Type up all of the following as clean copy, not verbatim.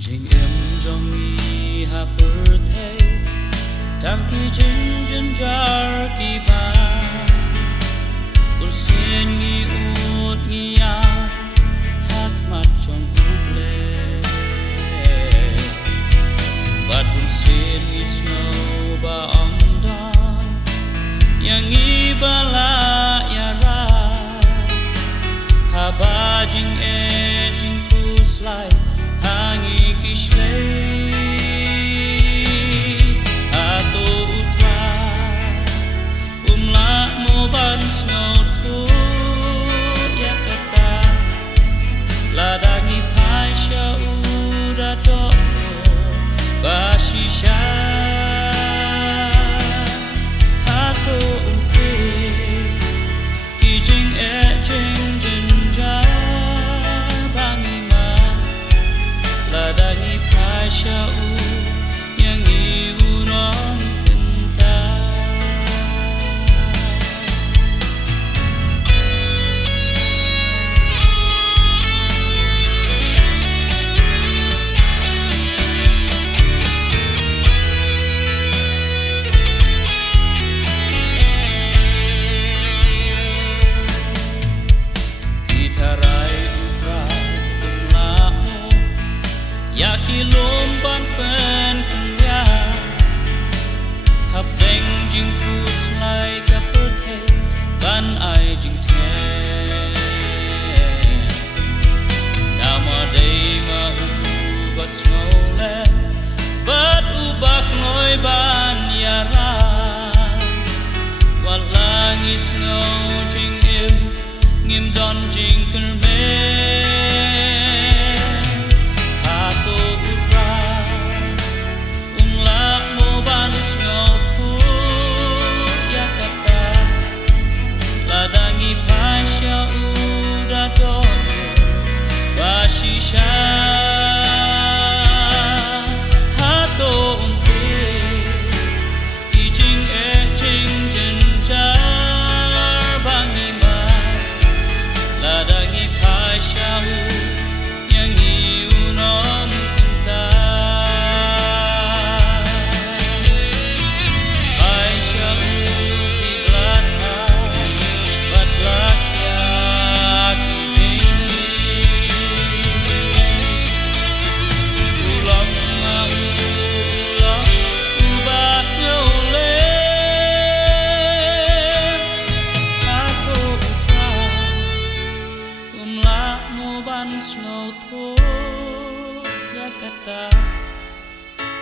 Jing Jong Tang ki jin jar ki ba Ursin ngi ut ngi ya Hak mat Jong U Blei Bat ursin ngi snow ba ong don Yang ngi bala ya ra Haba jing khublei hangi kishlei ban snow tu ya kata ladangi pasha uda do bashisha hato umpe kijing jinja bangima ladangi pasha u yang iunom lomban pen kenya hapdeng jingkruslai ka ban ai jingten nama dei ma ubas ngole bat ubak noi ban yara walangis ngo jingim ngim don jingkren Bashisha hato umpe kijing jinjar bangima ladangi pasha yang iunom kenta pasha di belakang batlakia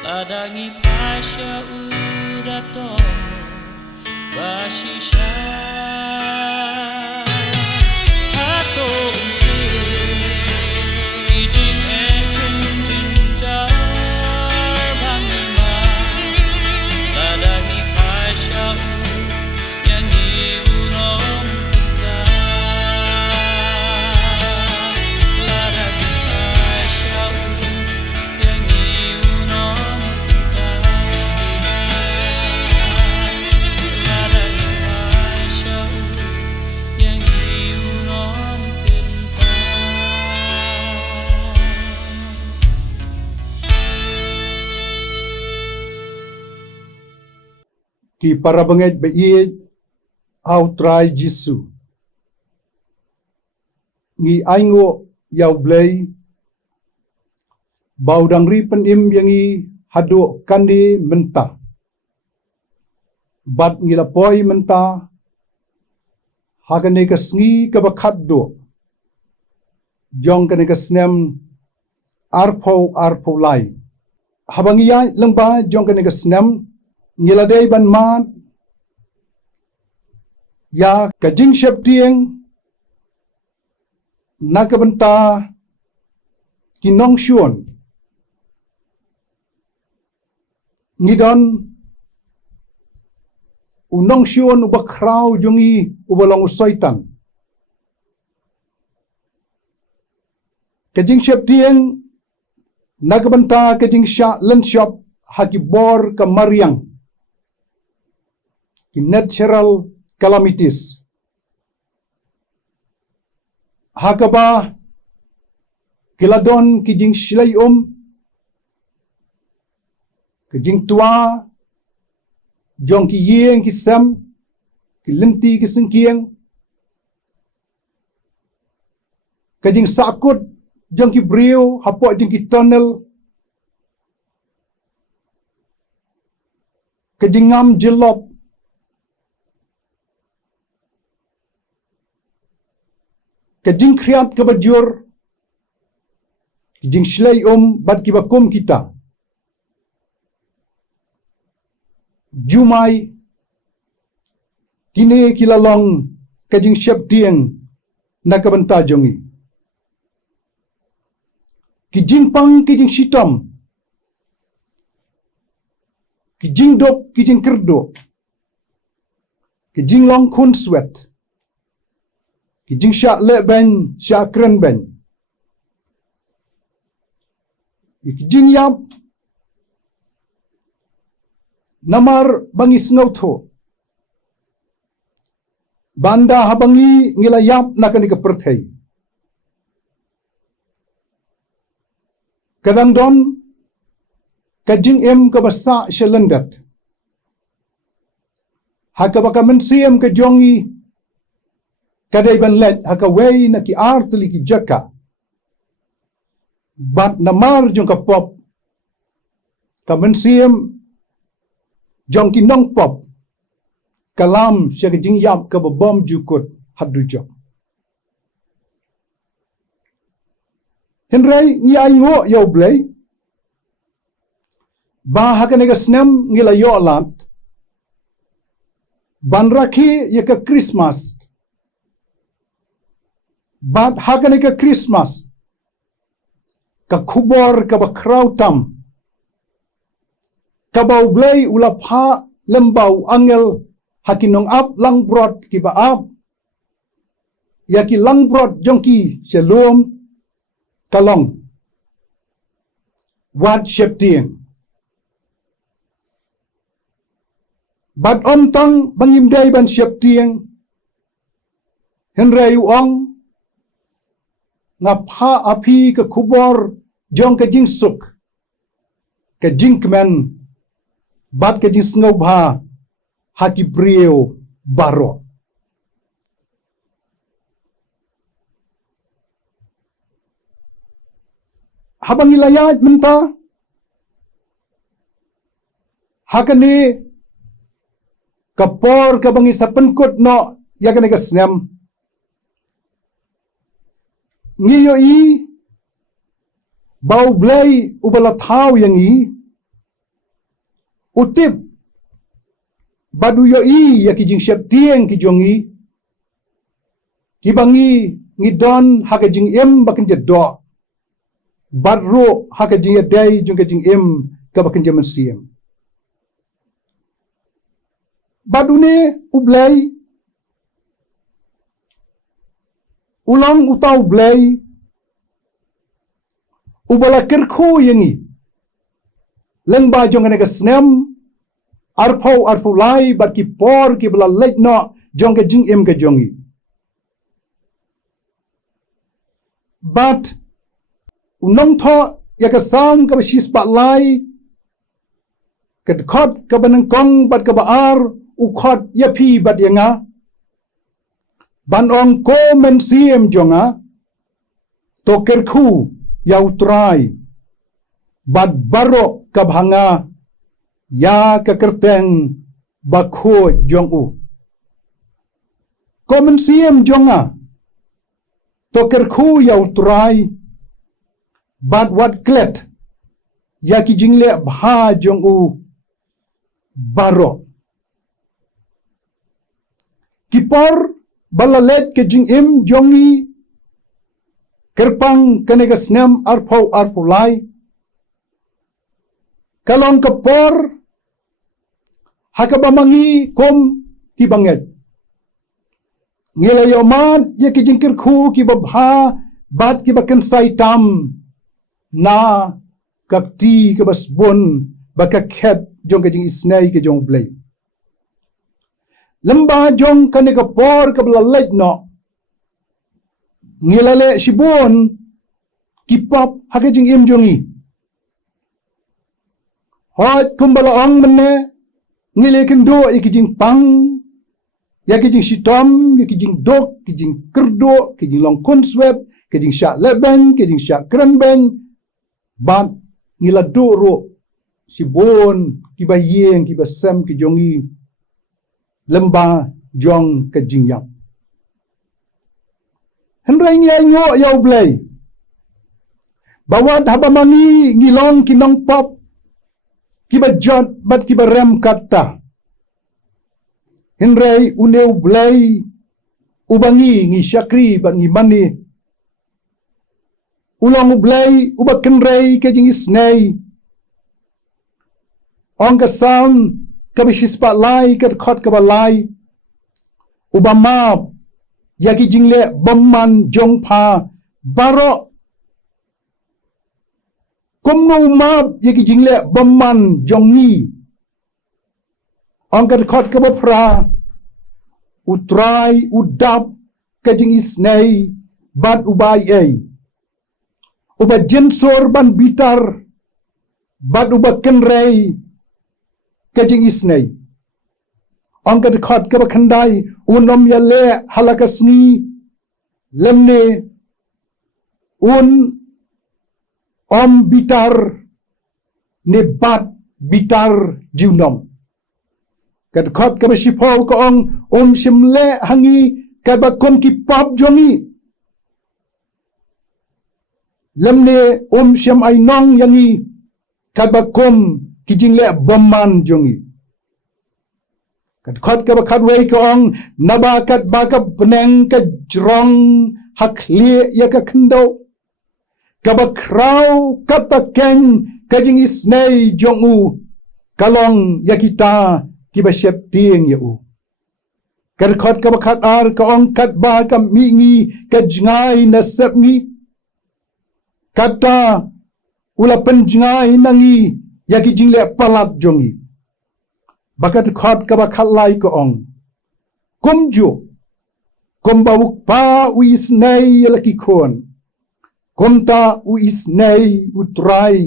ladangi pasha uda tono bashisha hato umpe kijing jinjar bangima ladangi pasha yang iunom kita ladangi pasha yang iunom ki para banget be au Trai Jisu ngi aingo U Blei baudang ripen im yangi hado kane menta bat ngila poi menta hagane ka sngi ka bakat do Jong kane ka snem arpo lai habangiya lengba Jong kane ka snem ngiladei ban man ya kajing tieng nakabenta kinong shuon ngidon unong shuon ubakrau jungi ubalong usoitan kajing tieng nakabenta kajing sha lenshop hakibor kamariang natural calamities hakaba kiladon kijing silay ke jingtua jong ki yeng ki sam ki lenti ki sengkieng ke jing sakut jong ki brio hapok jing ki tunnel ke jing ngam jelop ke jing kriat ke bajur ke jing shlai bat ki bakum kita jumai kini kilalong ke jing syap tieng na ke bynta jongi ki jingpang ki jing sitom ki jingdok ki jing kerdo ki jing long kun swet ki jing syak le ben syak kren ben ki jing yap namar bangi snau tho banda habangi ngila yap nakani ke perthai kadang don kajing em ke basa syelendat haka baka Mynsiem ke jongi kadai ban let haka wei na ki artli ki jaka bat namar jong ka pop ka Mynsiem jong ki nong pop kalam sya ke jing yap ke bom jukut hadu jok Henry ngai ngo yo Blei ba hakanega snem ngila yo lat ban rakhi ya ka Christmas bat hakanega Christmas ka khubor ka ba krautam ka ba Blei ula pha lembau angel hakinong ap lang brot ki ba ap ya ki lang brot jongki shalom kalong wat syeptien bat om tang bangimdai ban syeptien henrai uang ngapha api ke khubor jong ke jing suk ke jingkren bat ke jing snau bha haki brio baroh habang ilayat menta hakani kapor kabangi sa penkut no yakani ka snem ngiyo i bau Blei ubala thau yang i utip badu yo i yaki jing syap tieng ki jongi kibangi ngidon haka jing em bakin jeddo baroh haka jing dai jung jing em ka bakin Mynsiem badune U Blei ulang utau Blei ubala Kyrkhu yangi lengba jong ka snem arpau lai bat ki por ki bala lek no jong ka jing em ka jongi bat unong tho ya ka Salm ka bashis pa lai ka khot ka banangkong bat ka baar u khot ya phi bat yanga ban ong ko Mynsiem jonga to Kyrkhu ya Trai bat baroh ka bhanga ya ka kerteng bakho jong u ko Mynsiem jonga to Kyrkhu ya Trai bat wat klet ya ki jingle bha jong u baroh kipor balalet ke jing em jongi kyrpang kanega snem arpau lai kalong kapor hakabamangi kom ki banget ngilayoman ya ki jing Kyrkhu ki babha bat ki bakan saitam na kakti ke basbon baka khet jong ke jing isnai ke jong Blei lembah jong kane ka por ka blalek no ngilale sibon kipap hake jing im jongi hot kumbala ong mene ngile kendo ikijing pang ya kijing sitom ya kijing dok kijing kerdo kijing long konswet kijing syak leben kijing syak krenben bat ngila doro si bon kiba yeng kiba sem kijongi lemba jong ke jingyang hendrai nyanyo ya U Blei bawat habamangi ngilong kinong pop kiba jot bat kiba rem kata hendrai une U Blei ubangi ngi syakri bat ngi mani ulang U Blei ubakenrei ke jing isnei ong ka Salm kabishispa lai kat khot kabalai ubamap yaki jingle bomman jongpa baroh kumno umap yaki jingle bomman jongi ong kat khot kabapra utrai udap kajing isnei bat ubai ei uba jensor ban bitar bat uba kenrei kajing isnei ong kat khot kabakhandai unom yale halakasni lemne un om bitar ne bat bitar jiunom kat khot kabashipol ko ong shimle hangi kabakom ki pop jongi lemne sham ai nong yangi kabakom kijingle bomman jongi kat khot kabakhat wei ko ong nabakat bakap beneng ka jrong hakli ya ka khndo kabakrau kaptaken kajing isnei jongu kalong yakita kibashep tieng ya u kat khot kabakhat ar ko ong kat ba kam mingi ka jingai na sepngi kata ula penjingai nangi yaki jingle palat jongi bakat khot kabakhat lai ko ong kumjo kumbawuk pa uisnei yalaki khon kumta uisnei utrai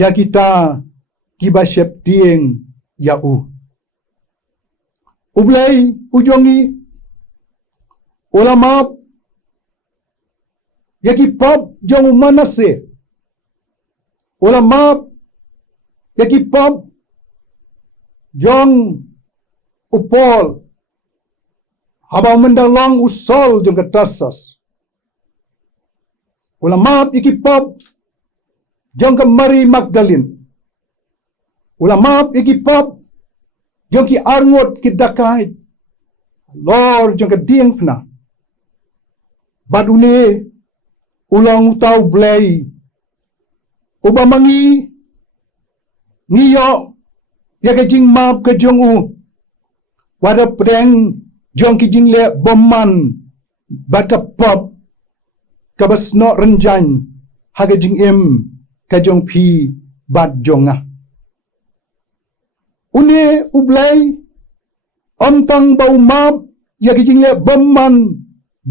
yakita kibashep tieng ya U Blei ujongi ulamap yaki pop jong manase ulamap yaki pop jong upol habang mendalong usol jong ketasas ulamap yaki pop jong ke Mary Magdalene ulamap yaki pop jong ki arngot ki dakait lor jong ke dieng fna badune ulang utau Blei ubamangi ngiyo ya ke jing map ke jong u wada pedeng jong ki jing le bomman bat ka pop ka basno renjang haga jing em ka jong pi bat jonga une U Blei om tang bau map ya ki jing le bomman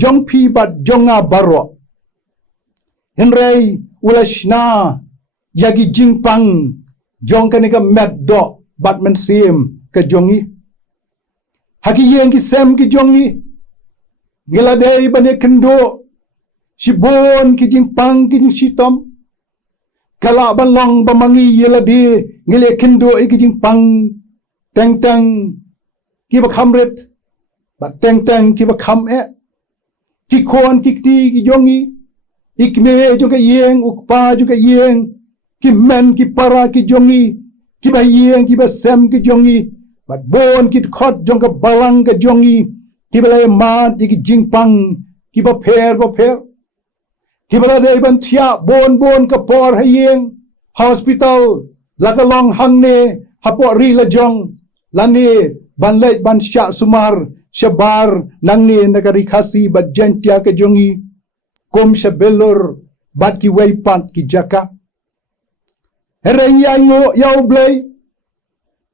jong pi bat jonga baroh henrei ulashna yagi jingpang jong kanika meddo bat Mynsiem ke jongi haki yeng ki sem ki jongi ngiladei bane kendo sibon ki jingpang ki sitom kala balong bamangi yelade ngile kendo ki jingpang teng teng ki bakhamret bat teng teng ki bakham ki kon ki ti ki jongi ikme juga yeng ukpa juga yeng ki men ki para ki jongi ki ba yeng ki ba sem ki jongi bat bon ki khot jong ka balang ka jongi ki ba le mat ki jingpang ki ba pher ki ba le ban thia bon ka por ha yeng hospital la ka long hangne hapo ri la jong lani ban le ban sha sumar shabar nangne nagari khasi bat jentia ka jongi kom shabelor bat ki weipat ki jaka hereng yango ya U Blei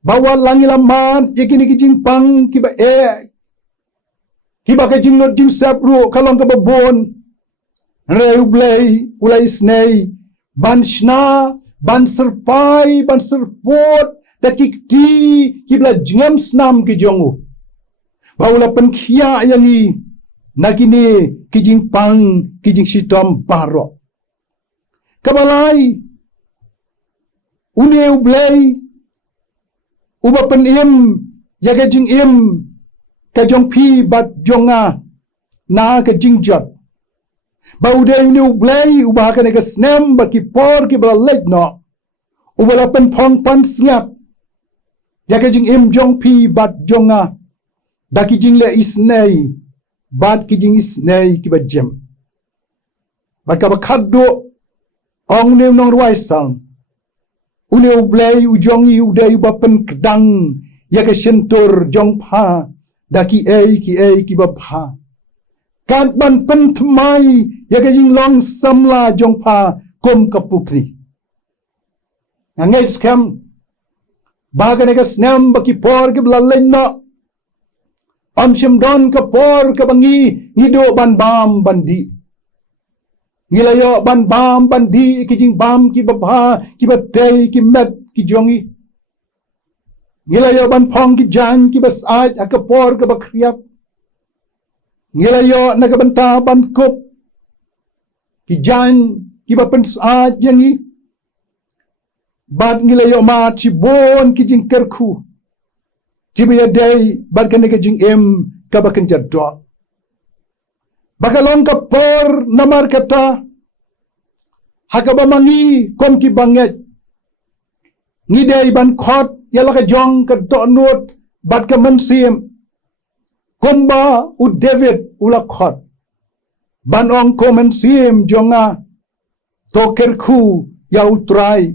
bawa langilaman ikini ki jingpang ki ba ki ba ka jingnot jing sapru kalong ka babon re U Blei ulai snei banshna ban serpai, ban serpot, da kikti, kibla jengam snam ke jongu. Baula penkia yang i, nakini kijing pang, kijing sitom baroh. Kabalai, U Blei, uba penim, yaga jing K.J.P bat jonga, na ke jingjot. Bau de U Blei, uba ka nega snem, bat ki por ki bala lek no. Uba la pen pong pan sngat. Yaga jing J.P bat jonga, da ki jing le isnei, bat ki jing isnei ki bat jem. Bat ka bakado, ong ne nong ruai Salm. U Blei, u jongi, u de uba pen kedang, yaga sentur jong pa, da ki ki bapha. Kat ban pen tmai, yaga jing long samla jong pa, kom kapukri. Nangay skam, baga nega snam baki por ke blalen no. Amsyam don ka por ka bangi, ngido ban bam bandi. Ngilayo ban bam bandi, ki jing bam ki bapha, ki batay, ki met, ki jongi. Ngilayo ban pong ki jan, ki basaj, akapor ka bakriap. Ngilayo nagabanta ban kop, ki jan, ki bapensaj yangi. Bad ngilayo ma chibon ki jing Kyrkhu. Tibaya day, bad ka nega jing ka bakan jadwa. Bakalong ka por namar kata, hakabamangi kom ki banget. Ngidei ban khot, yala ka Jong ka donut, bad ka Mynsiem. Komba u David ula khot. Ban ong ko Mynsiem jonga, to Kyrkhu ya u Trai.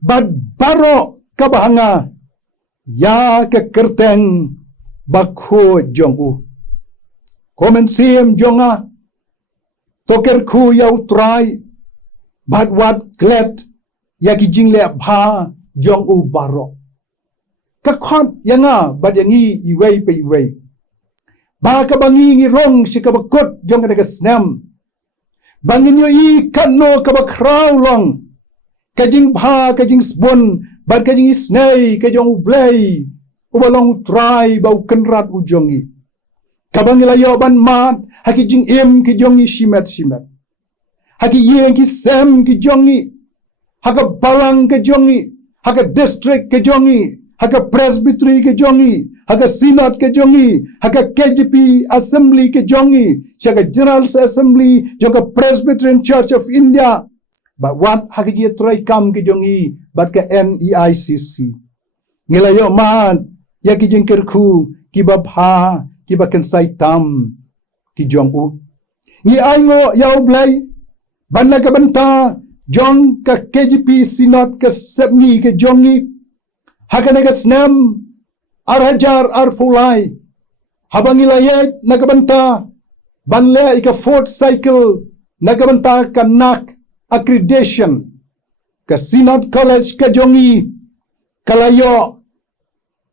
Bad baroh kabahanga, ya ka kerteng bakho Jong u. Ko Mynsiem jonga, to Kyrkhu ya u Trai. Bad wat glad, ya ki jing le bha Jong u baroh. Ka khot yanga bad yangi iwei pe iwei. Ba ka bangi ngi rong si ka bakot jong ka snam. Bangin yo i kanno ka bakraw long. Kajing bha kajing sbon bad kajing isnei ka Jong U Blei. Ubalong Trai bau kenrat u jongi. Kabangila yo ban mat haki jing ki jongi shimet. Haki yeng ki sem ki jongi. Haka balang ke jongi. Haka district ke jongi. Haka presbytery ke jongi. Haka synod ke jongi. Haka K.J.P assembly ke jongi. Haka general assembly. Joka Presbyterian Church of India. But what haka jia Trai kam ke jongi. But ke NEICC. Ngilayo man. Ya ki jing Kyrkhu. Ki babha. Ki bakan saitam. Ki Jong U. Ni aingo ya U Blei. Banla ka banta. Jong ka K.J.P Synod Sepngi ke jongi. Haka naga snam. Arhajar arpulai. Habang ilayet nagabanta. Banla ika fourth cycle. Nagabanta ka NAC accreditation. Ka Synod College ka jongi. Kalayo.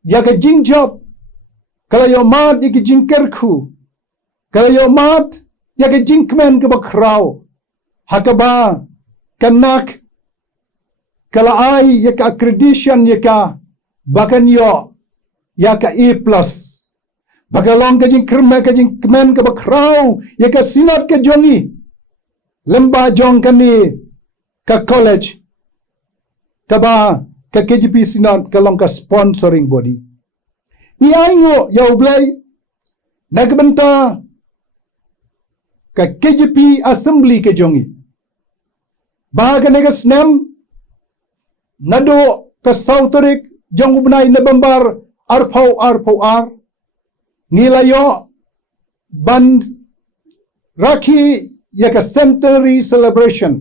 Yaga jingjob. Kalayo mat yaki jing Kyrkhu. Kalayo mat yaki jingkren ka bakraw. Haka ba. Kanak kalaay yaka accreditation yaka bakanyo yaka A+. Bagalong kajing kerma kajing kemen ka bakraw yaka synod ka jongi. Lemba jong kani ka college. Kaba ka K.J.P synod kalong ka sponsoring body. Ni aingo ya U Blei nagbenta ka K.J.P assembly ka jongi. Bahaga nega snam nado ka sautorik Jong ubnay na bambar arpaw nilayo ban raki yaka centenary celebration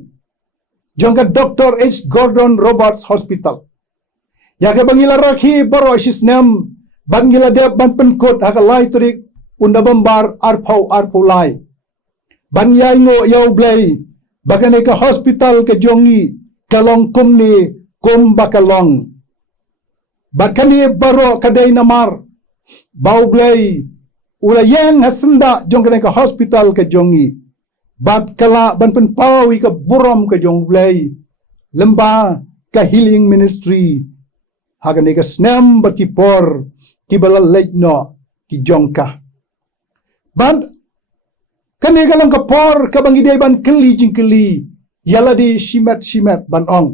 Jong ka Dr. H. Gordon Roberts Hospital yaka bangila raki baroh sisnam bangila dep ban penkot haka laitorik unda bambar arpaw lai banyay ngo ya U Blei bagane ka hospital ka jongi kalong kumni kum bakalong. Bakani baroh kadai namar bau Blei ulayang hasenda jong ka hospital ka jongi. Bat kala ban penpawi ka buram ka Jong Blei lemba ka healing ministry hagane ka snem bat ki por ki bala no ki jongka ban kane galang ka por ka bangi de ban keli jingkeli yala di shimet ban ong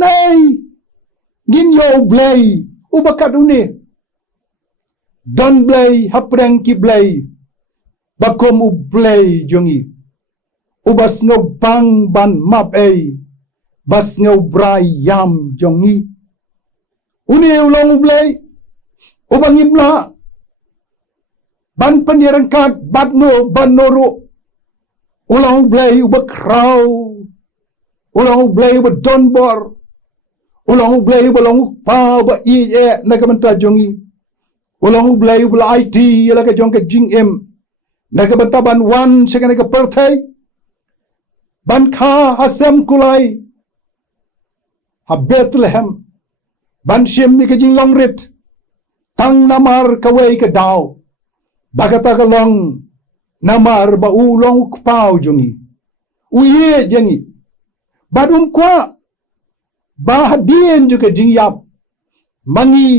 nay ngin yo Blei ubakat une don Blei hapdeng ki Blei bakom U Blei jongi ubas ngau bang ban map bas ngau brai yam jongi une ulang U Blei ubang imla ban penirangkat bat no ban noro ulang U Blei ubak krau ulang U Blei ubak donbor ulang U Blei ulang pa ubak nagamanta jongi ulang U Blei ubak IT yalaga jong ka jingem nagamanta ban wan sekane ka perthai ban kha hasem kulai ha Bethlehem ban shem ni ka jing longrit tang namar kawai ka daw bagata ka long namar ba ulong kpau jongi uye jengi badum kwa ba hadien juga jingyap mangi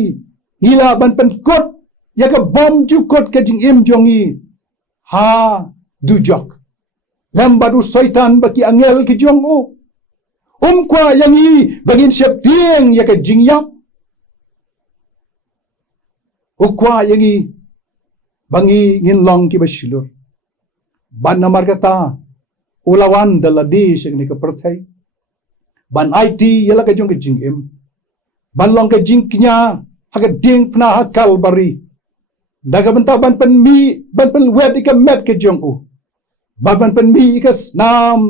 ngila ban penkot ya ka bom jukot ka jingim jongi ha dujok lambadu syaitan baki angel ki jong kwa yangi bagin siap tieng ya ka jingyap ukwa yangi bangi nginlong ki basilur ban namar kata ulawan daladi sing ka perthai ban IT yala ka jong ka jingim ban long ka jingknya haga ding pna hakal bari daga benta ban pen wet ka met ka jong ban pen mi ka snam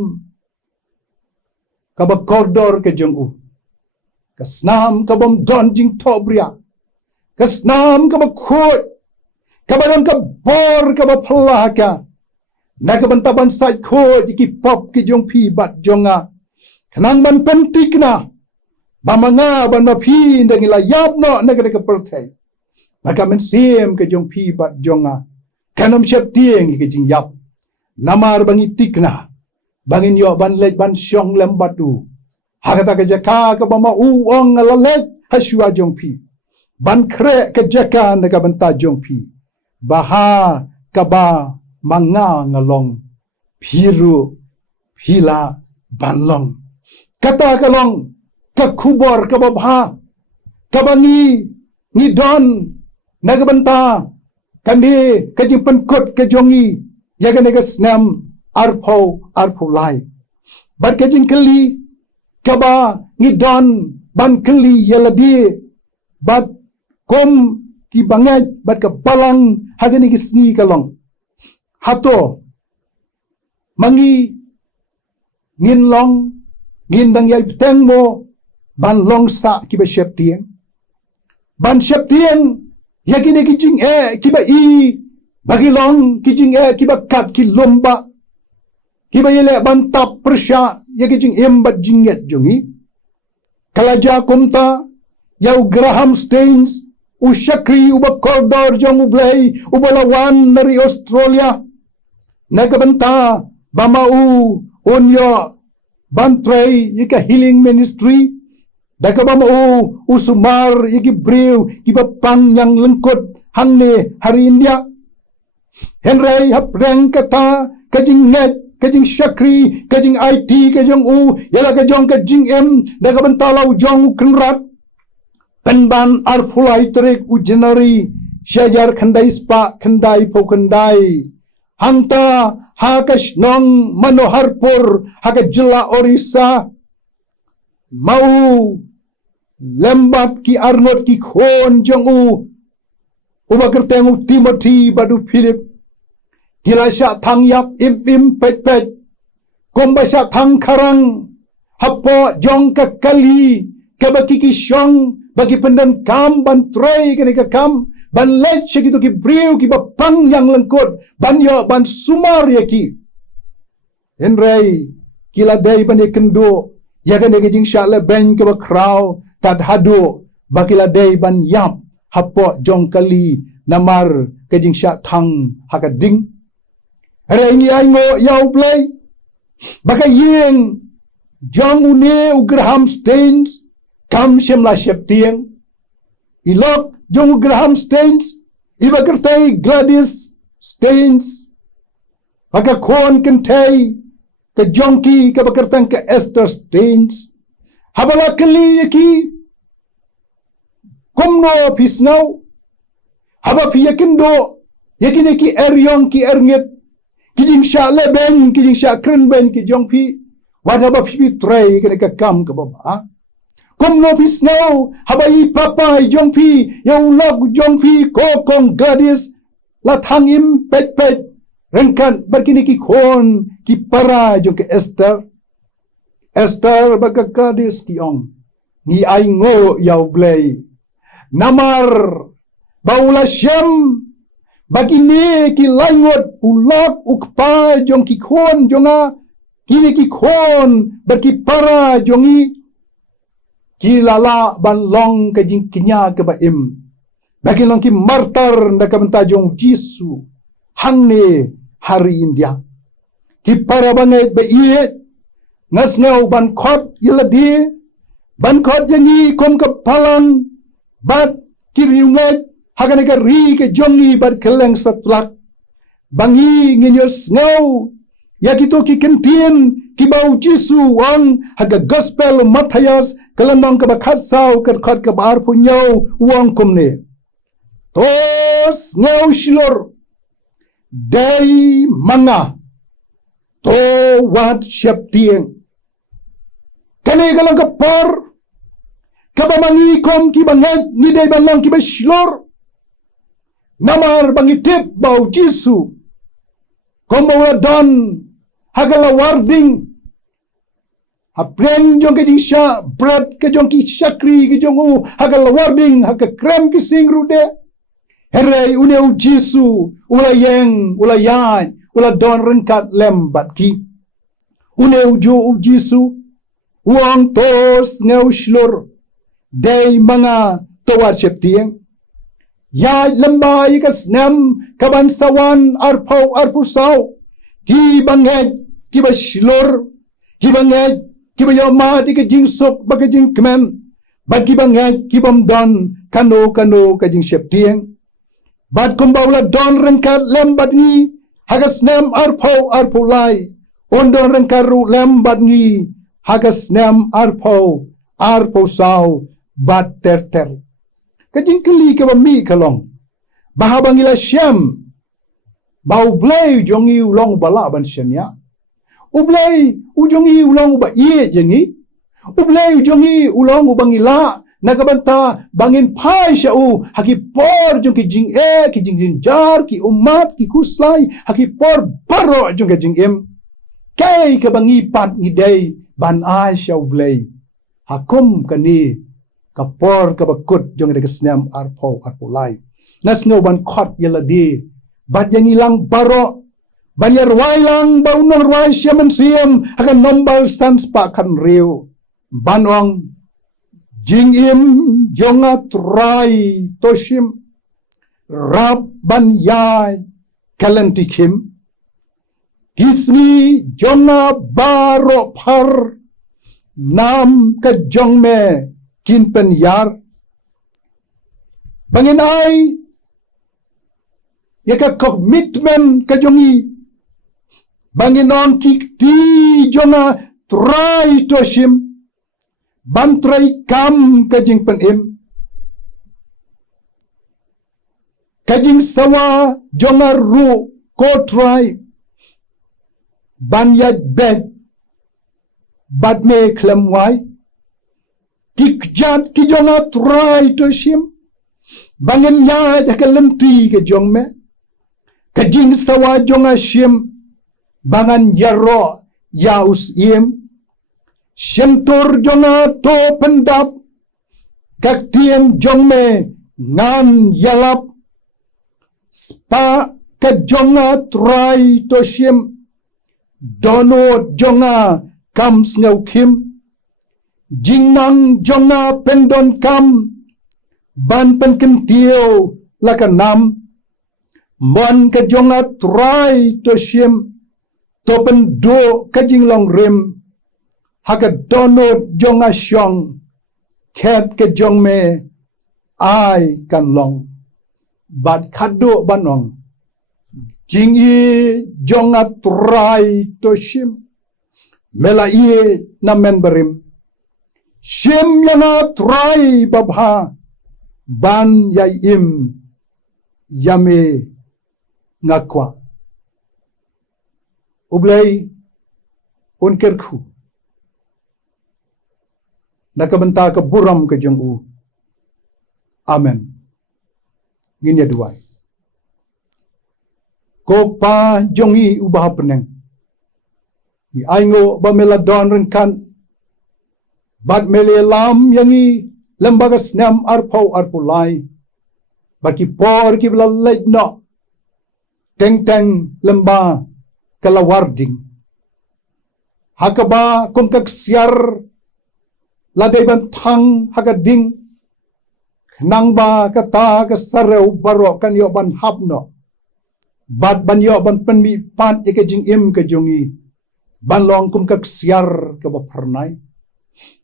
ka ba koridor ka jong ka snam ka bom don jing tobria ka snam ka ba khoi ka ba ka bor ka ba phlaka naga benta ban sai khoi ki pop ki jong pi bat jonga kanang ban pentik na bamanga ban ma phi ndangila yap no naga ka perthai maka Mynsiem ka jong pi bat jonga kanom siap tieng ki jing yap namar bangi tikna bangin yo ban lej ban syong lem batu hagata ka jaka ka bama uong alalet hasua jong pi ban kre ka jaka naga banta jong pi baha kaba manga ngalong phiru phila banlong kata kalong ka khubor ka babha ka bangi ni don nagabanta kandi ka jimpan kot ka jongi yaga naga snam arpo lai bat ka jingkeli ka ba ni don ban keli yaladi bat kom ki bangat bat ka balang hagani ki sngi kalong hato mangi nginlong ngindang yai tengmo ban long sa ki ba shep tieng ban shep tieng yakine ki jing ki ba bagi long ki jing ki ba kat ki lomba ki ba yele ban tap persha yaki jing bat jinget jongi kalaja kumta yau Graham Stains usyakri uba koridor jong U Blei ubalawan dari Australia nagabanta bamau onyo ban Trai yika healing ministry dagabamau usumar yiki brew kiba pang yang lengkot hangne hari India Henry hapdeng kata kajing net kajing syakri kajing IT kajing yala kajong kajing dagabanta lau jong kenrat penban arfulai terik ujenari syajar kandai spa kandai po kandai hangta hakash nong manoharpur hakajela orisa mau lembat ki arnot ki khon jong ubakerteng Timothy badu Philip gilasya thang yap im pet kombasya thang karang hapo jong kakali kabaki ki syong bagi pendan kam ban Trai kene ka kam ban lech segitu ki briu ki bapang yang lengkot ban yo ban sumar ya ki Henry kila dai ban kendo ya kene ke jing sha le ben ke ba kraw tad hado bakila dai ban yap hapo jong kali namar ke jing sha thang hakading rengi ai ngo ya U Blei baka yeng Jong une Graham Stains kam shemla sheptieng ilok Jong Graham Stains iba kertai Gladys Stains Ka Kynthei K.J.P ka bakertang ka Esther Stains habala kali yaki kumno pisnaw haba piyakindo yakini ki eryong ki erngit kijing sha leben kijing sha krenben ki J.P wada ba pipi Trai kene ka kam ka baba kumno pisnaw haba i papa J.P ya ulog J.P ko kong Gladys la thangim pet rengkan berkini ki kon ki para jong ke Esther baga Gladys ki ong ni ai ngo ya U Blei namar baula syam bagini ki langot ulak ukpa jong ki kon jonga kini ki kon berki para jongi ki lala ban long ka jing kinya ke baim bagi long ki martar nda ka benta jong Jisu hangne hari India ki para banget ba iet ngasngau ban khot yeladi ban khot yangi kom ka palang bat kiriunget hagane ka ri ke jongi bat keleng satlak bangi nginyos ngau yakito ki Ktien ki bau Jisu wang haga gospel Matthias kalamang ka bakhat saw kat khot ka bar punyau wang komne tos ngau shilor day manga to wat sheptieng kane galang ka par kabamangi kom ki banget ni day balang ki bashilor namar bangitip bau Jisu komawa don hagala warding hapdeng jong ke jing sha bread ke jong ki shakri ke jong u hagala warding haga krem ki singrude Herai uneu Jisu ulayeng ulayan ula don rengkat lembat ki uneu jo Jisu uang tos ngeu shlur day mga tawar sheptieng ya lembai kas nem kabansawan arpau arpusaw ki banget ki bashlur ki banget ki bayama ti ka jingsok baka jingkren bat ki banget ki bamdon kano ka jing sheptieng bat kumbawla don rengkat lembat ni hagas nem arpau lai ondon rengkaru lembat ni hagas nem arpau saw bat ter kajing keli ka mi kalong bahabang ila syam bau Blei jongi ulong bala ban syanya U Blei ujongi ulong ba ye jengi U Blei jongi ulong ubangila nagabanta bangin pai syau hakipor jong ki jing ki jing jar ki umat ki kuslai hakipor baroh jong ki jing kai ka bangi pat ngidai ban ai syau Blei hakum kani kapor ka bakut jong de kesnam arpo lai nas no ban khot yeladi bat yang ilang baroh banyar wailang baunong ruai Mynsiem akan nombal sans pa kan riu banong jonga Trai toshim rab ban yai kalentikim kisni jonga baroh par nam ka jongme kinpen yar banginai yaka commitment ka jongi banginon kikti jonga Trai toshim bantrai kam kajing penim kajing sawa jonga ru ko Trai banyat bed badme klemwai kikjat ki jonga Trai toshim bangin ya jakalenti ke jongme kajing sawa jonga shim bangan yaro yaus iem Syentur jonga to pendap Ka Ktien jongme ngan yalap spa ka jonga Trai toshim dono jonga kam snau kim jingnang jonga pendon kam ban pen kentio lakanam mon ka jonga Trai toshim to pendo ka jinglong rim haka donot jong asyong ket ke jong me ai kan long bat kado banong jingi jong a trai to shim mela ie na memberim shim yana trai babha ban yai im yame ngakwa U Blei Un Kyrkhu nakabenta ke buram ke jong u amen ngin duwai kok pa jongi ubah peneng ni aingo ba meladon rengkan bat mele lam yangi lembaga snam arpau arpulai baki por ki bla no teng teng lemba kalawarding hakaba kum kak siar ladai bantang hagading nang ba kata ka sarau baroh kan yo ban hapno bat ban yo ban penmi pan ke jing im ke jongi ban long kum kak siar ke ba pernai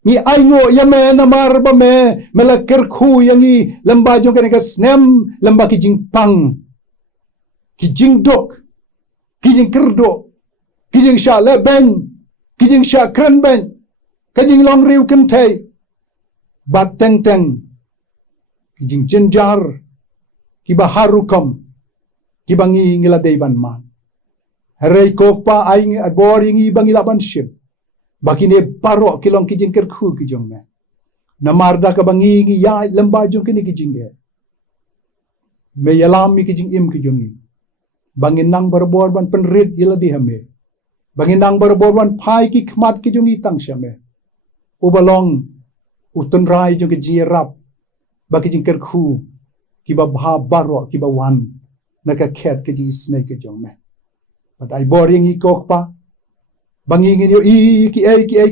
ni aingo yame namar ba me mela Kyrkhu yangi lamba jong ke snem lamba ki jing pang ki jing dok ki jing kerdo ki jing sha le ben ki jing sha kren ben ka jing long riu kynthei bat teng teng ki jing jenjar ki baharukom ki bangi ngiladei ban man rei kok pa aing abor ingi bangi laban ship bakine baroh kilong ki jing Kyrkhu ki jong me namarda ka bangi ngi ya lamba jong kini ki jing me yalam mi ki jing im ki jongi bangin nang barbor ban penrit yiladi hame bangin nang barbor ban pai ki khmat ki jongi tang shame ubalong utun rai jong ki jirap baki jing Kyrkhu ki ba bha baroh ki ba wan naka khet ki jing snake ki jong me but ai boring i kok pa bangi ngi yo i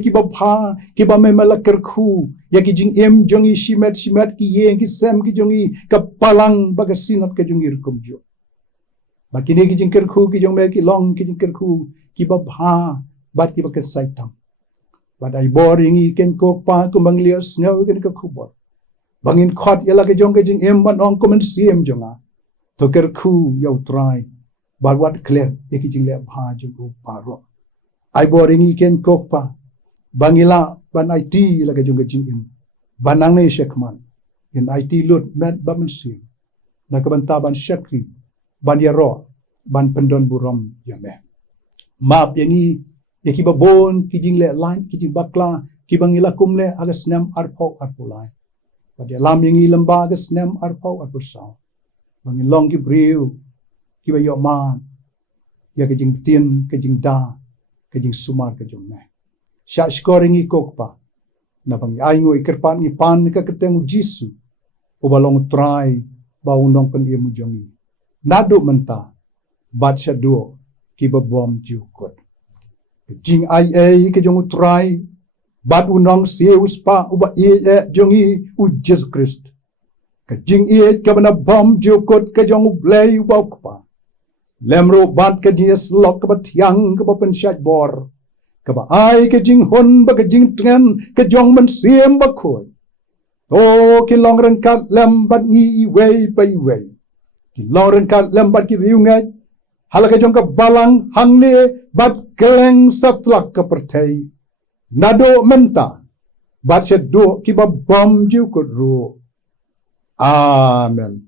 ki ba bha ki ba me mala Kyrkhu ya ki jing em jong i shimet ki ye ki sem ki jong i ka palang baga sinat ka jong ir kum jo baki ne ki jing Kyrkhu ki jong me ki long ki jing Kyrkhu ki ba bha bat ki ba ka saitam but ai boring i ken kok pa kumbang lios ngau ken ka khubor bangin khot yala ke jong em ban ong Mynsiem jonga to Kyrkhu yo Trai bar wat clear ki jing le bha jong paro ai boring i ken kok pa bangila ban IT la ke jong em banang ne shekman in IT lut met ba Mynsiem na ka banta ban shekri ban yaro ban pendon buram yame map yangi ki babon ki jing le line ki jing bakla ki bangila kumle agas nam arpau arpulai pada lam yangi lamba agas nam arpau arpusau bangin long ki briu ki ba yo ma ya ki jing tien ki jing da ki jing sumar ki jong me sha scoring i kokpa na bang ai ngoi kerpan i pan ka keteng jisu ubalong Trai ba unong pen mu jongi nadu menta bacha duo ki babom jukot jing ai ke jong Trai bat unong seus pa uba jongi u Jesus Christ ke jing ka bana bom jukot ke jong U Blei uba pa lemro bat ke jingiasyllok ke batiang ke pen syat bor ke ba ai ke jing hon ba ke jing tren ke jong Mynsiem ba khoi o ki long rengkat lem bat ngi i wei pai wei ki long rengkat lem bat ki riungai halaka jong ka balang hangne bat keleng satlak ka pertai nado menta bat sedo ki ba bom ju ko ro amen